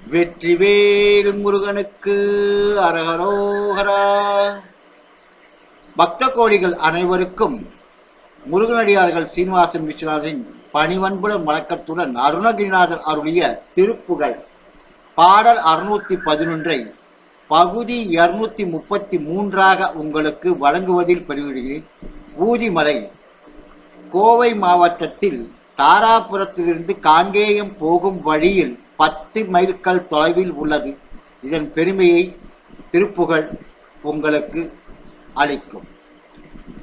வெற்றிவேல் முருகனுக்கு அரகரோகரா. பக்த கோடிகள் அனைவருக்கும் முருகனடியார்கள் சீனிவாசன் விஸ்வநாதரின் பணிவன்புடன் வணக்கத்துடன் அருணகிரிநாதர் அருளிய திருப்புகழ் பாடல் 611 பகுதி 233 உங்களுக்கு வழங்குவதில் பதிவிடுகிறேன். ஊதிமலை கோவை மாவட்டத்தில் தாராபுரத்திலிருந்து காங்கேயம் போகும் வழியில் 10 மைல்கள் தொலைவில் உள்ளது. இதன் பெருமையை திருப்புகழ் உங்களுக்கு அளிக்கும்.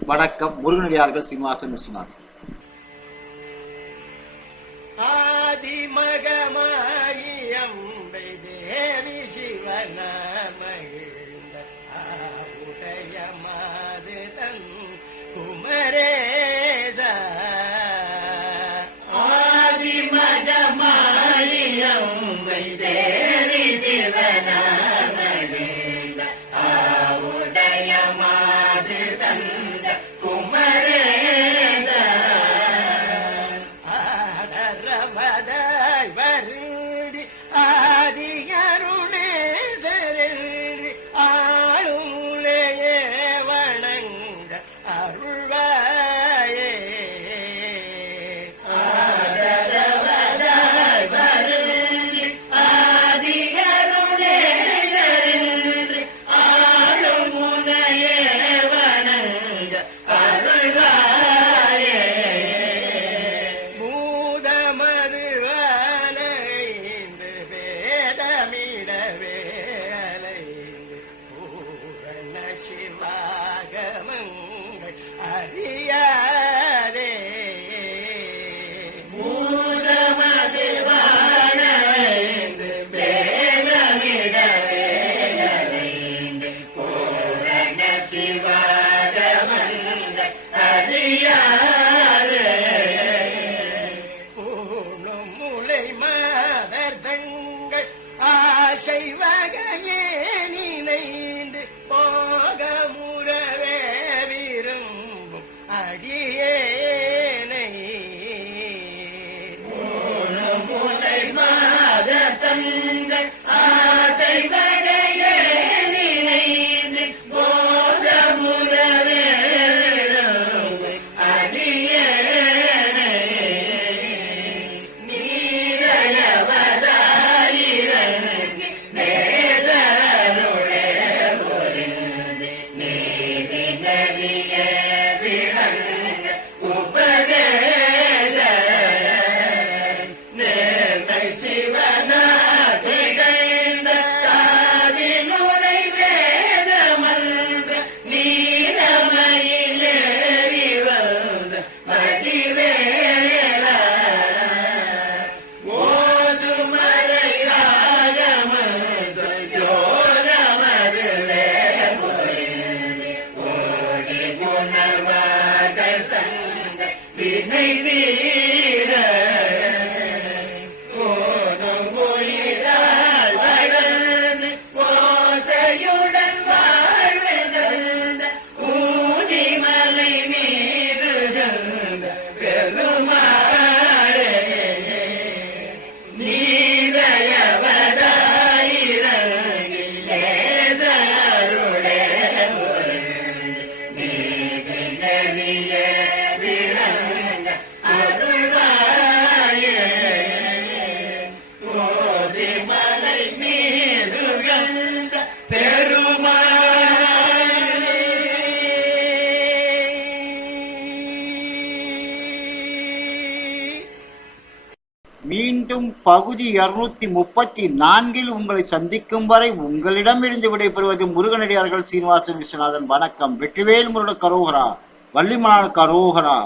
வணக்கம். முருகனடியார்கள் சீனிவாசன் விஸ்வநாதன். ஆதிமகமாயியம் தேவி சிவன மகிழ்ந்த உடைய மாதுதன் குமரேச. ஆதிமகமாயியம் தேவி சிவன மகிழ்ந்த உடைய மாதுதன் குமரேச. ஆதரவதாய் வருடி ஆதியருணேசரன்றி ஆளுமுலையே வணங்க அருள்வாயே. ஆதரவதாய் வருடி ஆதியருணேசரன்றி ஆளுமுலையே வணங்க அருள்வாயே. மூதமதுவானைந்து வேதமிடவே அலைந்து பூரண சிவாகமங்கள் அறியாதே. மூதமதுவானைந்து வேதமிடவே அலைந்து பூரண சிவாகமங்கள் அறியாதே. பூணும் முலை மாதர்கள் ஆசை வகையே நினைந்து போக முறவே விரும்பும் அடியேனை. பூணும் முலை மாதர்கள் ஆசை வகையே நினைந்து போக முறவே விரும்பும் அடியேனை. நீரயவதாயிரங்கி நேசருளே பொருந்தி நீதி நதிய விளங்க உபதேச. நேர்மை சிவனாக திகழ்ந்த காதினுரை வேதமல்க நீலமயிலேறி வந்த மடிவேல. ஓதுமறையாகமது யோகமதுவே பொருந்தி ஓடி உணர்வார்கள் தந்த வினை தீர. ஓடும் உயிரால் வளர்ந்து ஓசையுடன் வாழ்வு தந்த ஊதிமலை மீது தந்த பெருமாளே. நீதயவதாயிரங்கி நேசருளே பொருந்தி நீதி நதிய விளங்க அருள்வாயே. ஓதிமலை மீது வந்த பெருமாளே. மீண்டும் பகுதி 234 உங்களை சந்திக்கும் வரை உங்களிடமிருந்து விடைபெறுவது முருகனடியார்கள் சீனிவாசன் விஸ்வநாதன். வணக்கம். வெற்றிவேல் முருகனுக்கு அரோகரா. வள்ளிமலானுக்கு அரோகரா.